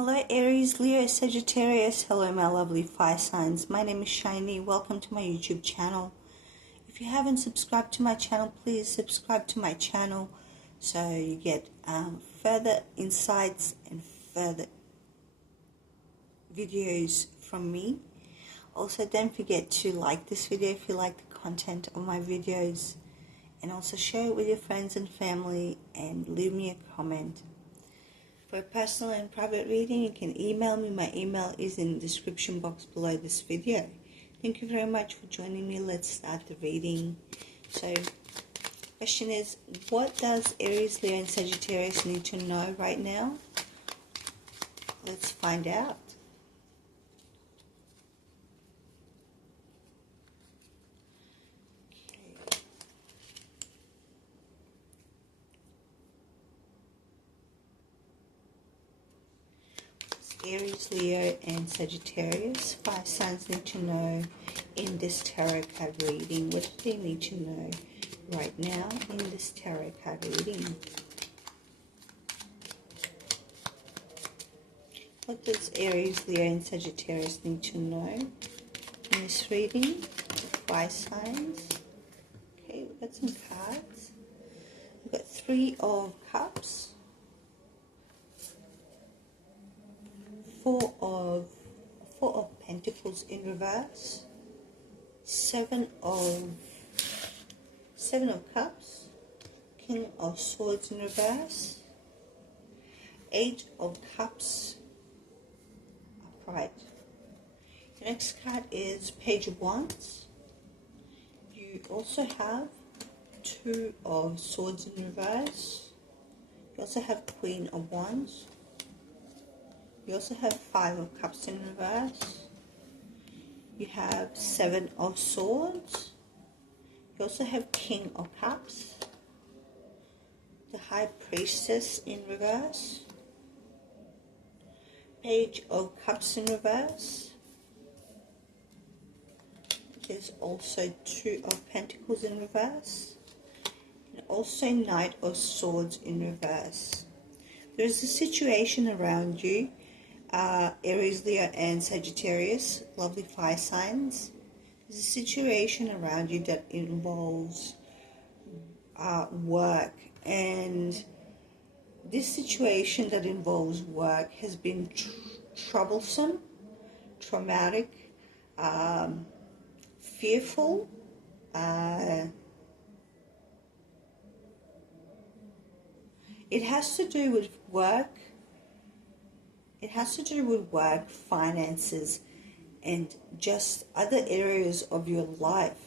Hello Aries, Leo, Sagittarius. Hello my lovely fire signs. My name is Shiny. Welcome to my YouTube channel. If you haven't subscribed to my channel, please subscribe to my channel so you get further insights and further videos from me. Also, don't forget to like this video if you like the content of my videos, and also share it with your friends and family and leave me a comment. For a personal and private reading, you can email me. My email is in the description box below this video. Thank you very much for joining me. Let's start the reading. So, question is, what does Aries, Leo and Sagittarius need to know right now? Let's find out. Aries, Leo and Sagittarius, fire signs need to know in this tarot card reading. What do they need to know right now in this tarot card reading? What does Aries, Leo and Sagittarius need to know in this reading? Fire signs. Okay, we've got some cards. We've got 3 of Cups. 4 of Pentacles in reverse, 7 of Cups, King of Swords in reverse, 8 of Cups upright. The next card is Page of Wands. You also have 2 of Swords in reverse. You also have Queen of Wands. You also have 5 of Cups in reverse. You have 7 of Swords. You also have King of Cups. The High Priestess in reverse. Page of Cups in reverse. There's also 2 of Pentacles in reverse. And also Knight of Swords in reverse. There's a situation around you. Aries, Leo and Sagittarius, lovely fire signs. There's a situation around you that involves work, and this situation that involves work has been troublesome, traumatic, fearful, it has to do with work. It has to do with work, finances, and just other areas of your life.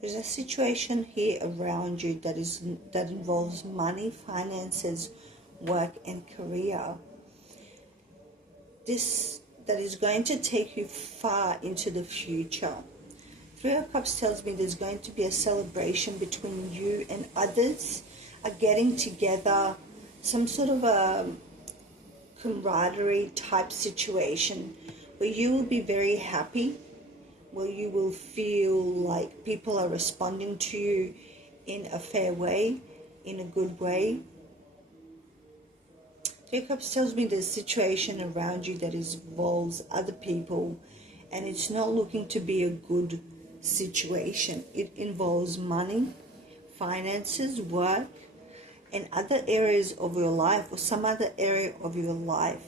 There's a situation here around you that involves money, finances, work, and career. That is going to take you far into the future. 3 of Cups tells me there's going to be a celebration between you and others, are getting together, some sort of a camaraderie type situation where you will be very happy, where you will feel like people are responding to you in a fair way, in a good way. 3 of Cups tells me there's a situation around you that involves other people, and it's not looking to be a good situation. It involves money, finances, work, and other areas of your life, or some other area of your life.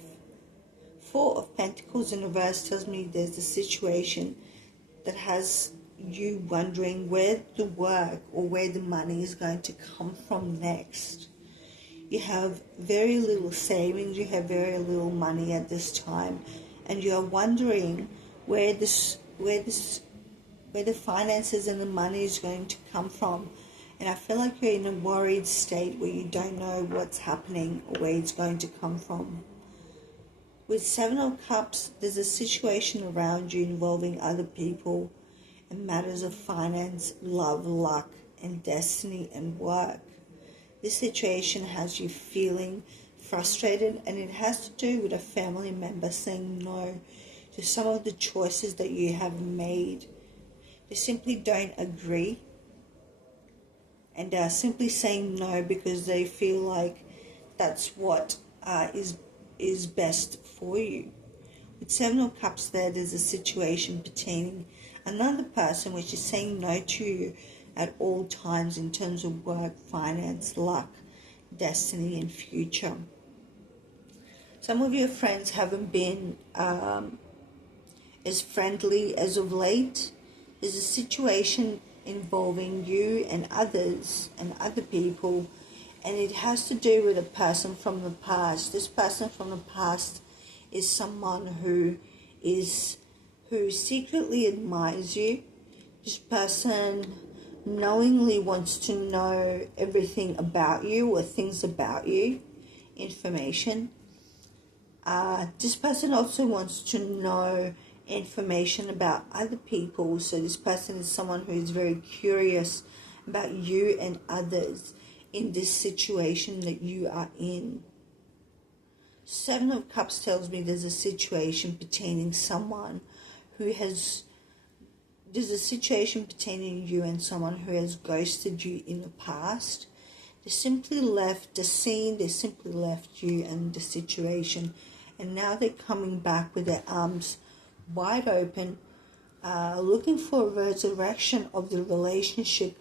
4 of Pentacles in reverse tells me there's a situation that has you wondering where the work or where the money is going to come from next. You have very little savings, you have very little money at this time, and you are wondering where the finances and the money is going to come from. And I feel like you're in a worried state where you don't know what's happening or where it's going to come from. With 7 of Cups, there's a situation around you involving other people and matters of finance, love, luck, and destiny and work. This situation has you feeling frustrated, and it has to do with a family member saying no to some of the choices that you have made. They simply don't agree, and simply saying no because they feel like that's what is best for you. With Seven of Cups there's a situation pertaining another person which is saying no to you at all times in terms of work, finance, luck, destiny and future. Some of your friends haven't been as friendly as of late. There's a situation involving you and others and other people, and it has to do with a person from the past. This person from the past is someone who secretly admires you. This person knowingly wants to know everything about you or things about you, information. This person also wants to know information about other people. So this person is someone who is very curious about you and others in this situation that you are in. Seven of Cups tells me there's a situation pertaining someone who has... There's a situation pertaining you and someone who has ghosted you in the past. They simply left the scene, they simply left you and the situation, and now they're coming back with their arms wide open, looking for a resurrection of the relationship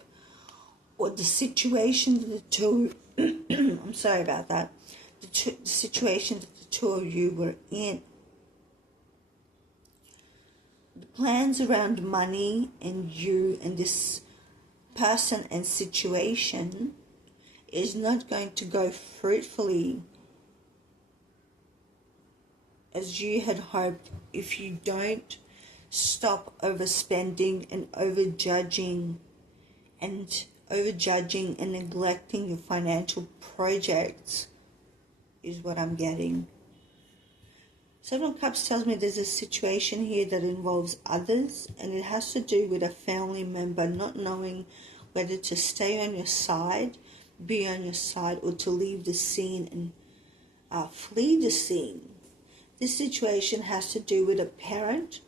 or the situation that the two... I'm sorry about that. The situation that the two of you were in. The plans around money and you and this person and situation is not going to go fruitfully as you had hoped if you don't stop overspending and overjudging and neglecting your financial projects, is what I'm getting. Seven of Cups tells me there's a situation here that involves others, and it has to do with a family member not knowing whether to stay on your side, be on your side, or to leave the scene and flee the scene. This situation has to do with a parent,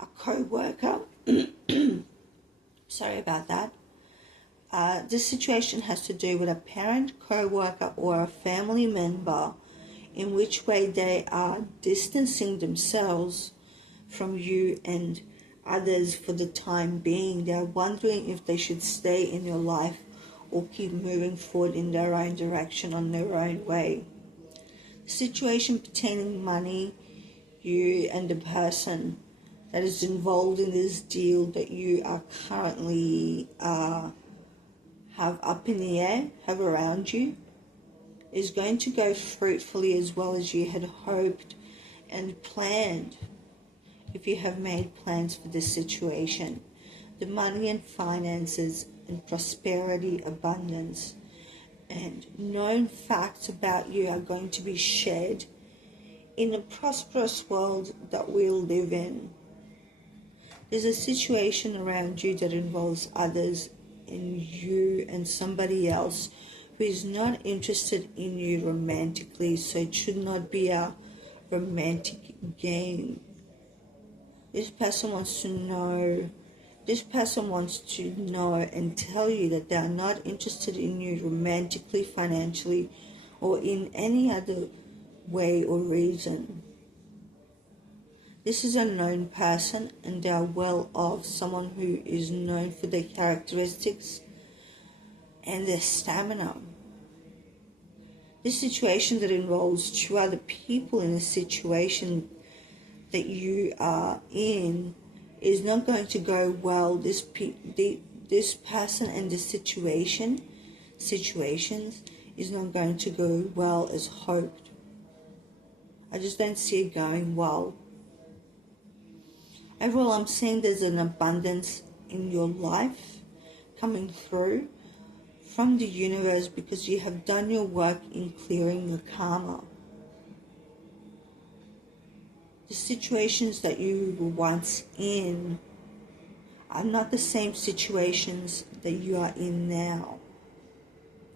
a co-worker. Sorry about that. This situation has to do with a parent, co-worker, or a family member in which way they are distancing themselves from you and others for the time being. They're wondering if they should stay in your life or keep moving forward in their own direction on their own way. The situation pertaining money, you and the person that is involved in this deal that you are currently have up in the air, have around you, is going to go fruitfully as well as you had hoped and planned, if you have made plans for this situation. The money and finances and prosperity, abundance, and known facts about you are going to be shared in the prosperous world that we live in. There's a situation around you that involves others and you and somebody else who is not interested in you romantically, so it should not be a romantic game. This person wants to know and tell you that they are not interested in you romantically, financially, or in any other way or reason. This is a known person and they are well off, someone who is known for their characteristics and their stamina. This situation that involves two other people in a situation that you are in is not going to go well. This person and the situations is not going to go well as hoped. I just don't see it going well. Overall, I'm seeing there's an abundance in your life coming through from the universe because you have done your work in clearing your karma. The situations that you were once in are not the same situations that you are in now.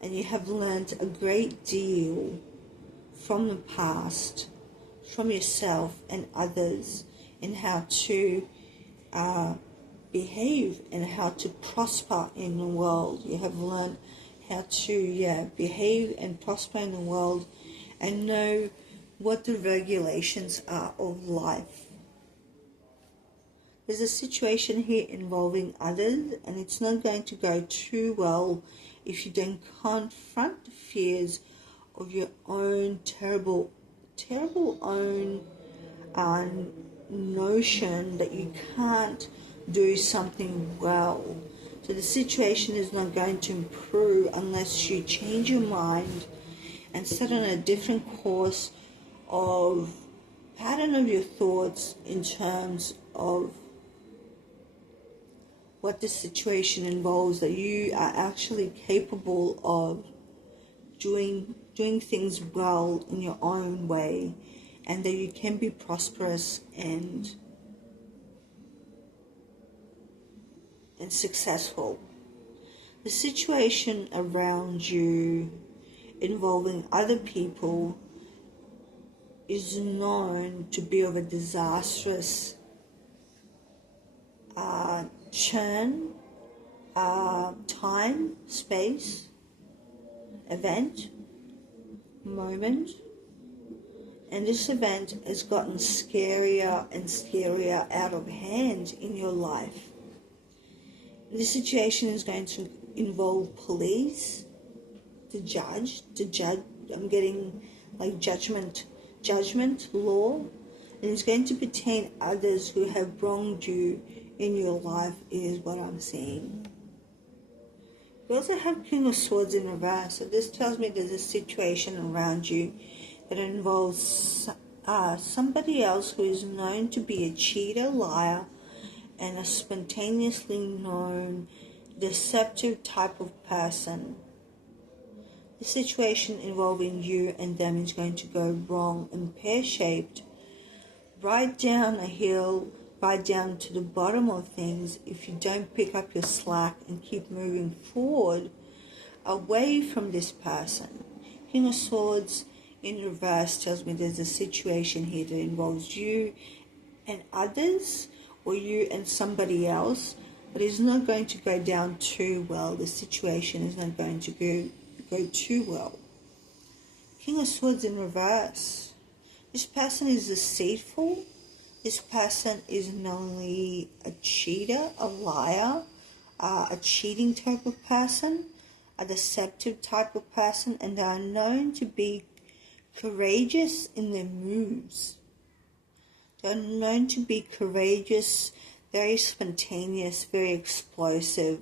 And you have learned a great deal from the past, from yourself and others, in how to behave and how to prosper in the world. You have learned how to behave and prosper in the world and know what the regulations are of life. There's a situation here involving others, and it's not going to go too well if you don't confront the fears of your own terrible own notion that you can't do something well. So the situation is not going to improve unless you change your mind and set on a different course of pattern of your thoughts in terms of what the situation involves, that you are actually capable of doing things well in your own way, and that you can be prosperous and successful. The situation around you involving other people is known to be of a disastrous churn, time, space, event, moment, and this event has gotten scarier and scarier out of hand in your life. This situation is going to involve police, to judge, I'm getting like judgment, law, and it's going to pertain others who have wronged you in your life, is what I'm seeing. We also have King of Swords in reverse, so this tells me there's a situation around you that involves somebody else who is known to be a cheater, liar, and a spontaneously known deceptive type of person. The situation involving you and them is going to go wrong and pear-shaped, right down a hill, right down to the bottom of things, if you don't pick up your slack and keep moving forward away from this person. King of Swords in reverse tells me there's a situation here that involves you and others, or you and somebody else, but it's not going to go down too well. The situation is not going to go too well. King of Swords in reverse. This person is deceitful. This person is not only a cheater, a liar, a cheating type of person, a deceptive type of person, and they are known to be courageous in their moves. They are known to be courageous, very spontaneous, very explosive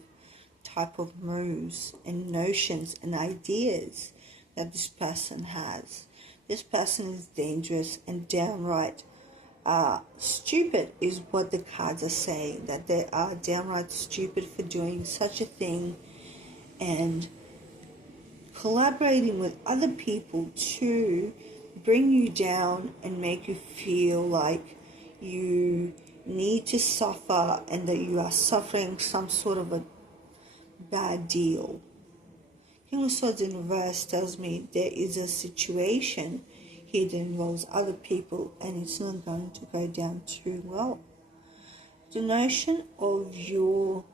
type of moves and notions and ideas that this person has. This person is dangerous and downright stupid, is what the cards are saying, that they are downright stupid for doing such a thing and collaborating with other people to bring you down and make you feel like you need to suffer and that you are suffering some sort of a bad deal. King of Swords in reverse tells me there is a situation here that involves other people and it's not going to go down too well. The notion of your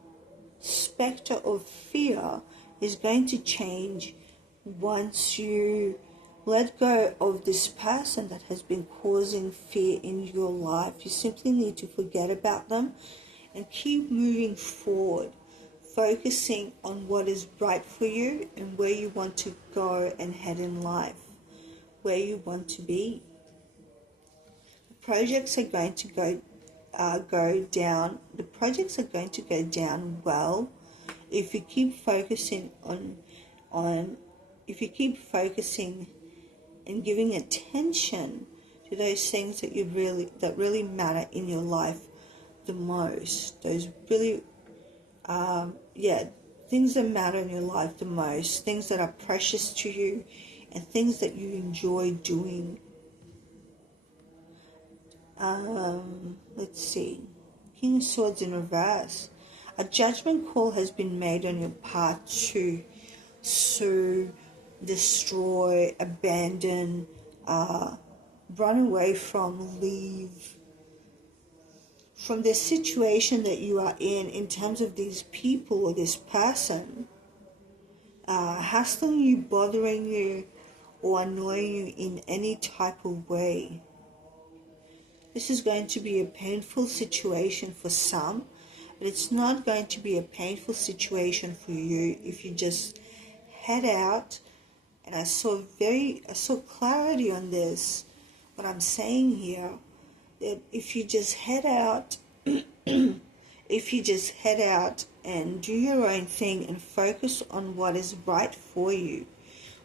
spectre of fear is going to change once you let go of this person that has been causing fear in your life. You simply need to forget about them and keep moving forward, focusing on what is right for you and where you want to go and head in life, where you want to be. The projects are going to go down. The projects are going to go down well if you keep focusing if you keep focusing and giving attention to those things that really matter in your life the most. Those really things that matter in your life the most, things that are precious to you and things that you enjoy doing. Let's see. King of Swords in reverse. A judgment call has been made on your part to sue, destroy, abandon, run away from, leave from the situation that you are in terms of these people or this person hassling you, bothering you, or annoy you in any type of way. This is going to be a painful situation for some, but it's not going to be a painful situation for you if you just head out. And I saw clarity on this, what I'm saying here, that if you just head out, if you just head out and do your own thing and focus on what is right for you,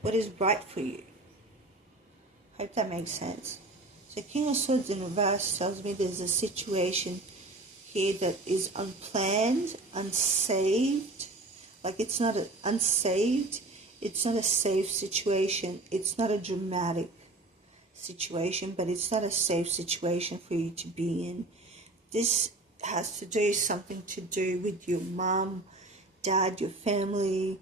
what is right for you. Hope that makes sense. So King of Swords in reverse tells me there's a situation here that is unplanned, unsaved. Like it's not unsaved. It's not a safe situation. It's not a dramatic situation, but it's not a safe situation for you to be in. This has to do something to do with your mom, dad, your family.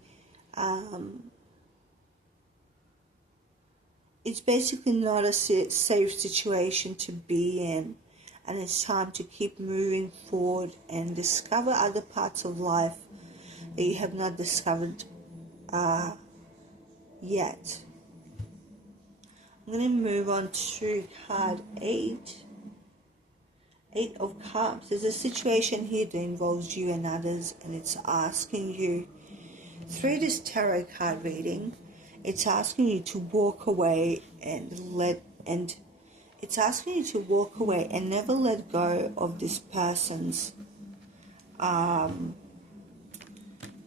It's basically not a safe situation to be in, and it's time to keep moving forward and discover other parts of life that you have not discovered yet. I'm going to move on to card 8. 8 of Cups. There's a situation here that involves you and others, and it's asking you, through this tarot card reading, it's asking you to walk away and it's asking you to walk away and never let go of this person's, never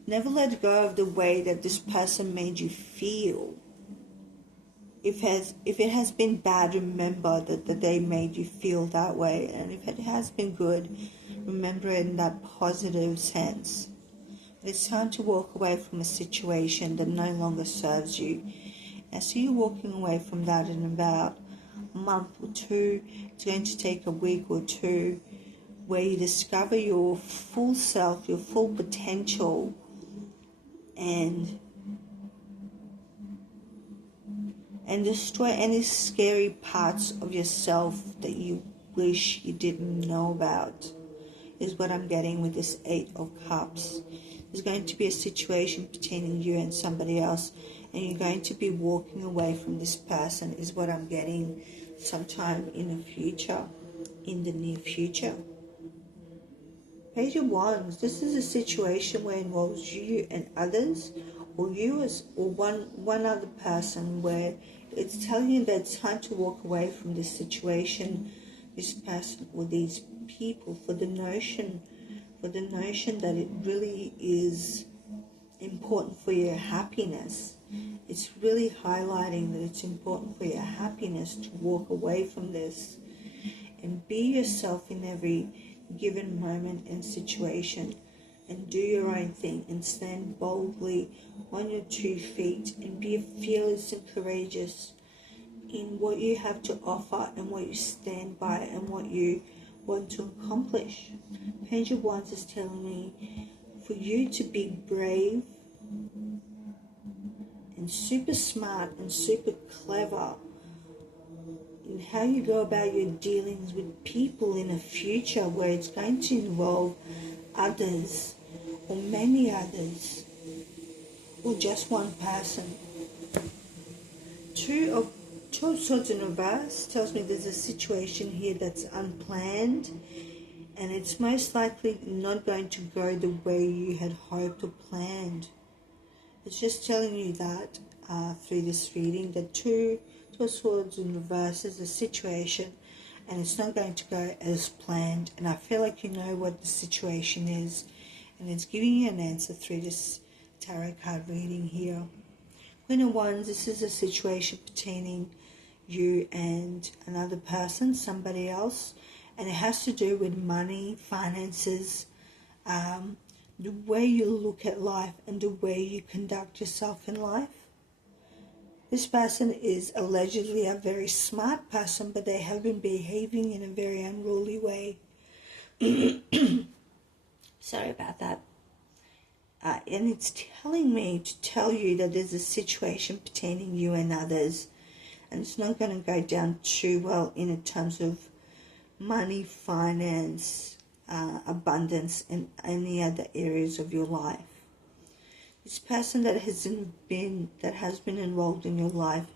let go of the way that this person made you feel. If it has been bad, remember that they made you feel that way. And if it has been good, remember it in that positive sense. It's time to walk away from a situation that no longer serves you. And so you're walking away from that in about a month or two. It's going to take a week or two where you discover your full self, your full potential, and destroy any scary parts of yourself that you wish you didn't know about, is what I'm getting with this 8 of Cups. There's going to be a situation between you and somebody else, and you're going to be walking away from this person, is what I'm getting sometime in the future, in the near future. Page of Wands. This is a situation where it involves you and others, or you as or one other person, where it's telling you that it's time to walk away from this situation, this person or these people, for the notion that it really is important for your happiness. It's really highlighting that it's important for your happiness to walk away from this and be yourself in every given moment and situation, and do your own thing and stand boldly on your 2 feet and be fearless and courageous in what you have to offer and what you stand by and what you want to accomplish. Page of Wands is telling me for you to be brave and super smart and super clever in how you go about your dealings with people in the future, where it's going to involve others or many others or just one person. Two of Swords in reverse tells me there's a situation here that's unplanned, and it's most likely not going to go the way you had hoped or planned. It's just telling you that through this reading, that Two of Swords in reverse is a situation, and it's not going to go as planned. And I feel like you know what the situation is, and it's giving you an answer through this tarot card reading here. Queen of Wands. This is a situation pertaining you and another person, somebody else, and it has to do with money, finances, the way you look at life and the way you conduct yourself in life. This person is allegedly a very smart person, but they have been behaving in a very unruly way. Sorry about that. And it's telling me to tell you that there's a situation pertaining you and others, and it's not going to go down too well in terms of money, finance, abundance, and any other areas of your life. This person that has been enrolled in your life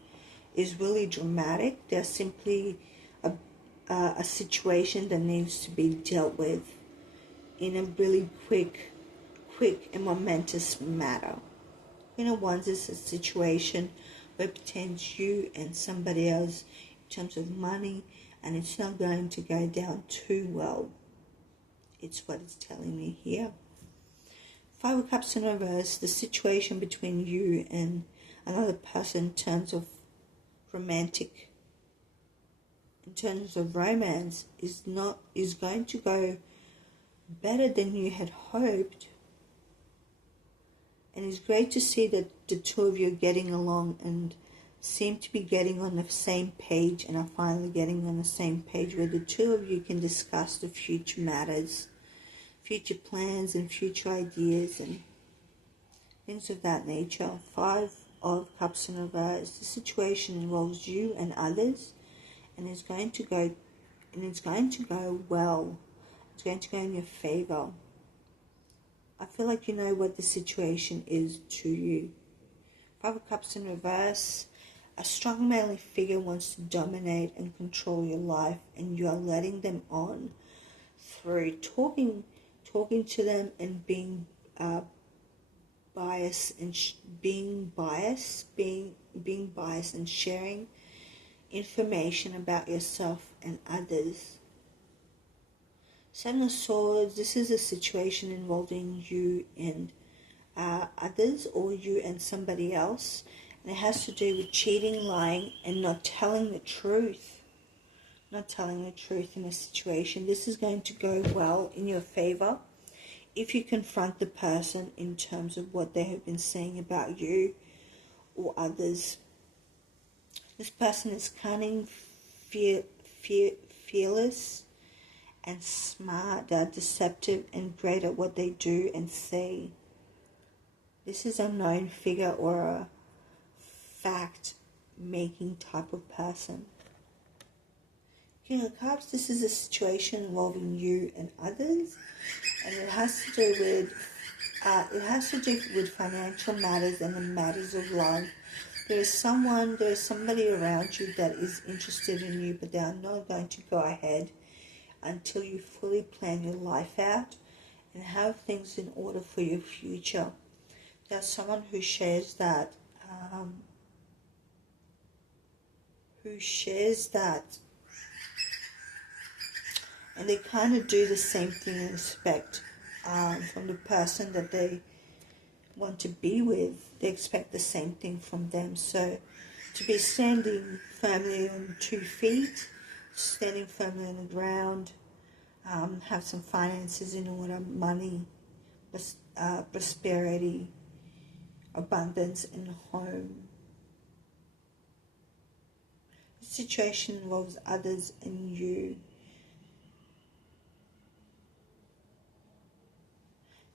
is really dramatic. They're simply a situation that needs to be dealt with in a really quick and momentous matter. Once it's a situation where it pertains you and somebody else in terms of money, and it's not going to go down too well. It's what it's telling me here. Five of Cups in reverse, the situation between you and another person in terms of romantic, in terms of romance, is going to go better than you had hoped. And it's great to see that the two of you are getting along and seem to be getting on the same page, and are finally getting on the same page where the two of you can discuss the future matters, future plans and future ideas and things of that nature. Five of Cups in reverse. The situation involves you and others, and it's going to go well. It's going to go in your favor. I feel like you know what the situation is to you. Five of Cups in reverse. A strong male figure wants to dominate and control your life, and you are letting them on through talking to them and being biased and being biased and sharing information about yourself and others. Seven of Swords. This is a situation involving you and others, or you and somebody else, and it has to do with cheating, lying, and not telling the truth. Not telling the truth in a situation. This is going to go well in your favor if you confront the person in terms of what they have been saying about you or others. This person is cunning, fearless, and smart. They're deceptive and great at what they do and say. This is a known figure or a fact-making type of person. King of Cups, this is a situation involving you and others, and it has to do with financial matters and the matters of love. There is somebody around you that is interested in you, but they are not going to go ahead until you fully plan your life out and have things in order for your future. There's someone who shares that, and they kind of do the same thing and expect from the person that they want to be with. They expect the same thing from them. So to be standing firmly on 2 feet, standing firmly on the ground, have some finances in order, money, prosperity, abundance in home. The situation involves others and you.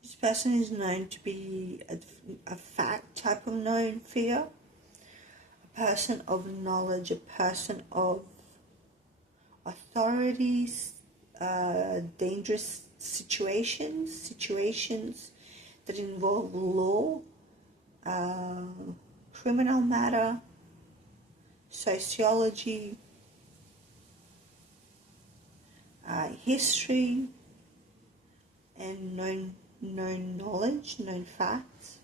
This person is known to be a fact type of known figure, a person of knowledge, a person of authorities, dangerous situations that involve law, criminal matter, sociology, history, and known knowledge, known facts.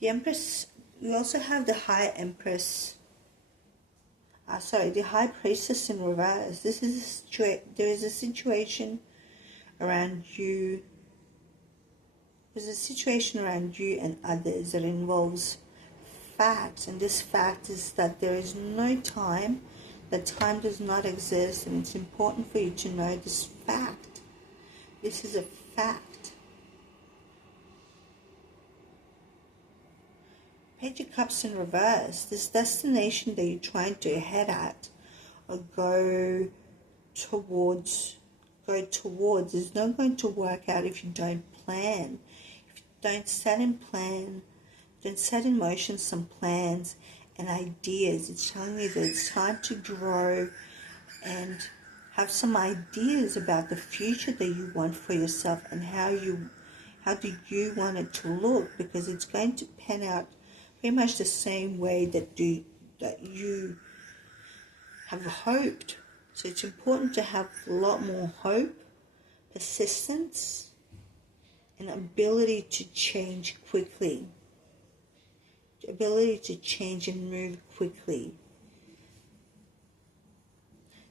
The Empress, we also have the High Empress, the High Priestess in reverse. This is there is a situation around you. There's a situation around you and others that involves facts, and this fact is that there is no time, that time does not exist, and it's important for you to know this fact. This is a fact. Page of Cups in reverse. This destination that you're trying to head at or go towards is not going to work out if you don't plan. If you don't set in motion some plans and ideas. It's telling you that it's time to grow and have some ideas about the future that you want for yourself and how do you want it to look, because it's going to pan out pretty much the same way that that you have hoped. So it's important to have a lot more hope, persistence, and ability to change quickly. The ability to change and move quickly.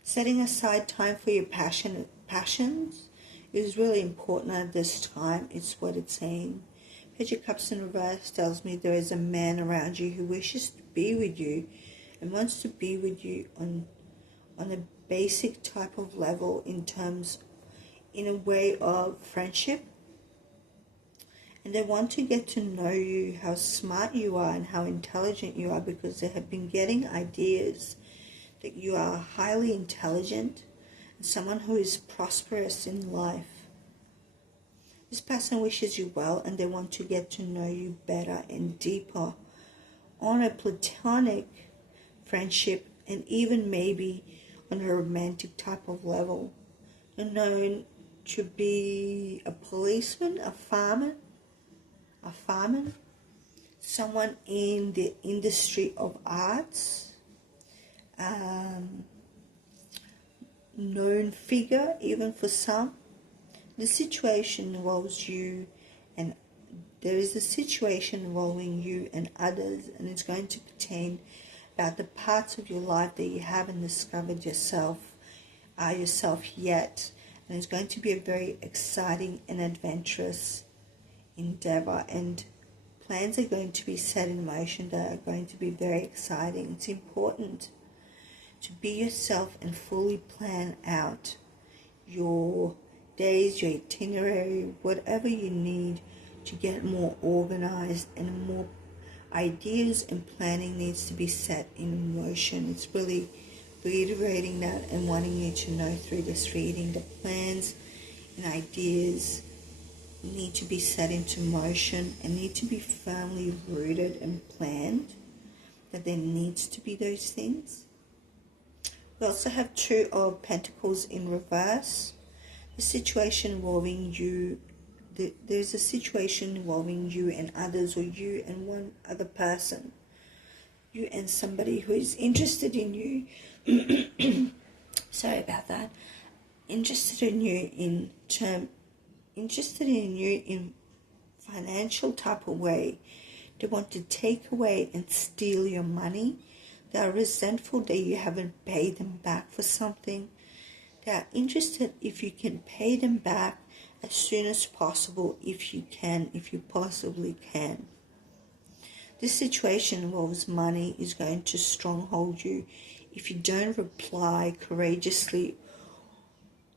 Setting aside time for your passions is really important at this time. It's what it's saying. Page of Cups in reverse tells me there is a man around you who wishes to be with you and wants to be with you on a basic type of level in a way of friendship. And they want to get to know you, how smart you are and how intelligent you are, because they have been getting ideas that you are highly intelligent and someone who is prosperous in life. This person wishes you well and they want to get to know you better and deeper on a platonic friendship and even maybe on a romantic type of level. They're known to be a policeman, a fireman, someone in the industry of arts, known figure even for some. The situation involves you, and there is a situation involving you and others, and it's going to pertain about the parts of your life that you haven't discovered yourself yet. And it's going to be a very exciting and adventurous endeavor, and plans are going to be set in motion that are going to be very exciting. It's important to be yourself and fully plan out your days, your itinerary, whatever you need to get more organized, and more ideas and planning needs to be set in motion. It's really reiterating that and wanting you to know through this reading that plans and ideas need to be set into motion and need to be firmly rooted and planned, that there needs to be those things. We also have Two of Pentacles in reverse. The situation involving you, there's a situation involving you and others, or you and one other person. You and somebody who is interested in you. Sorry about that. Interested in you in financial type of way. They want to take away and steal your money. They are resentful that you haven't paid them back for something. They are interested if you can pay them back as soon as possible, if you possibly can. This situation involves money, is going to stronghold you if you don't reply courageously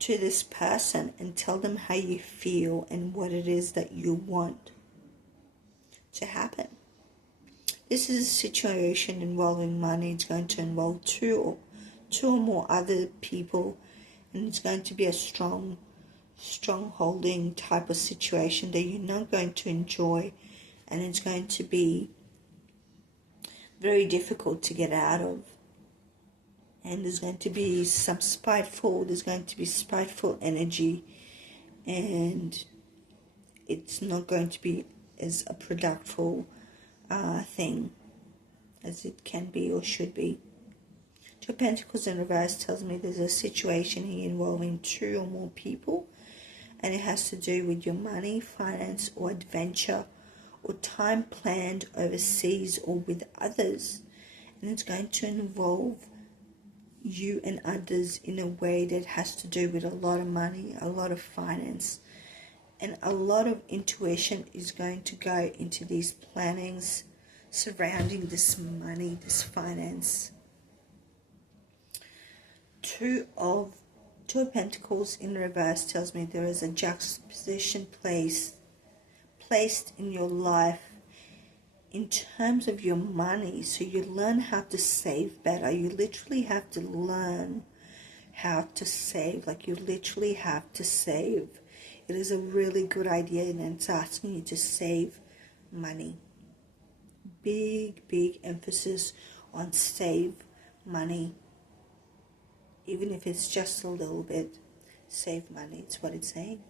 to this person and tell them how you feel and what it is that you want to happen. This is a situation involving money. It's going to involve two or more other people, and it's going to be a strong holding type of situation that you're not going to enjoy, and it's going to be very difficult to get out of. And there's going to be spiteful energy, and it's not going to be as a productive thing as it can be or should be. Two of Pentacles in reverse tells me there's a situation here involving two or more people, and it has to do with your money, finance, or adventure, or time planned overseas or with others. And it's going to involve you and others in a way that has to do with a lot of money, a lot of finance, and a lot of intuition is going to go into these plannings surrounding this money, this finance. Two of Pentacles in reverse tells me there is a juxtaposition placed in your life in terms of your money. So you learn how to save better. You literally have to learn how to save. Like, you literally have to save. It is a really good idea, and it's asking you to save money. Big emphasis on save money. Even if it's just a little bit, save money. It's what it's saying.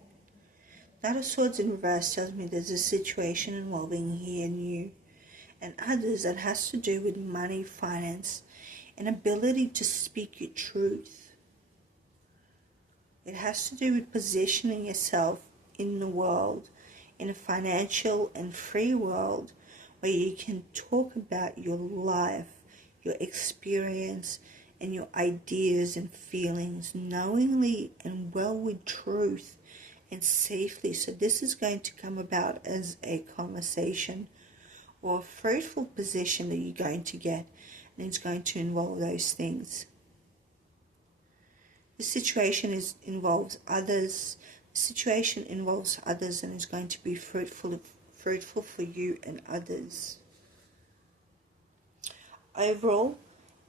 Knight of Swords in reverse tells me there's a situation involving he and you, and others that has to do with money, finance, and ability to speak your truth. It has to do with positioning yourself in the world, in a financial and free world, where you can talk about your life, your experience, and your ideas and feelings knowingly and well with truth and safely. So this is going to come about as a conversation or a fruitful position that you're going to get, and it's going to involve those things. The situation involves others. The situation involves others, and is going to be fruitful for you and others. Overall,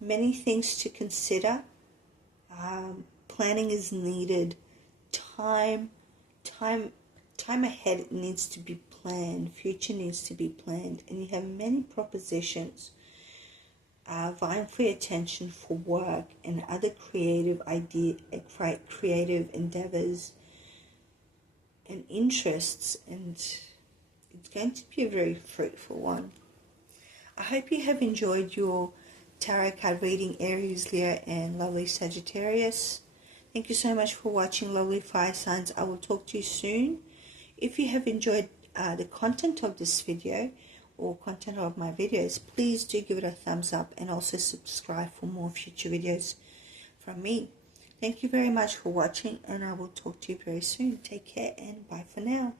many things to consider. Planning is needed. Time ahead needs to be planned. Future needs to be planned, and you have many propositions vying for your attention for work and other creative endeavors and interests, and it's going to be a very fruitful one. I hope you have enjoyed your tarot card reading, Aries, Leo, and lovely Sagittarius. Thank you so much for watching, lovely fire signs. I will talk to you soon. If you have enjoyed the content of this video or content of my videos, please do give it a thumbs up and also subscribe for more future videos from me. Thank you very much for watching, and I will talk to you very soon. Take care and bye for now.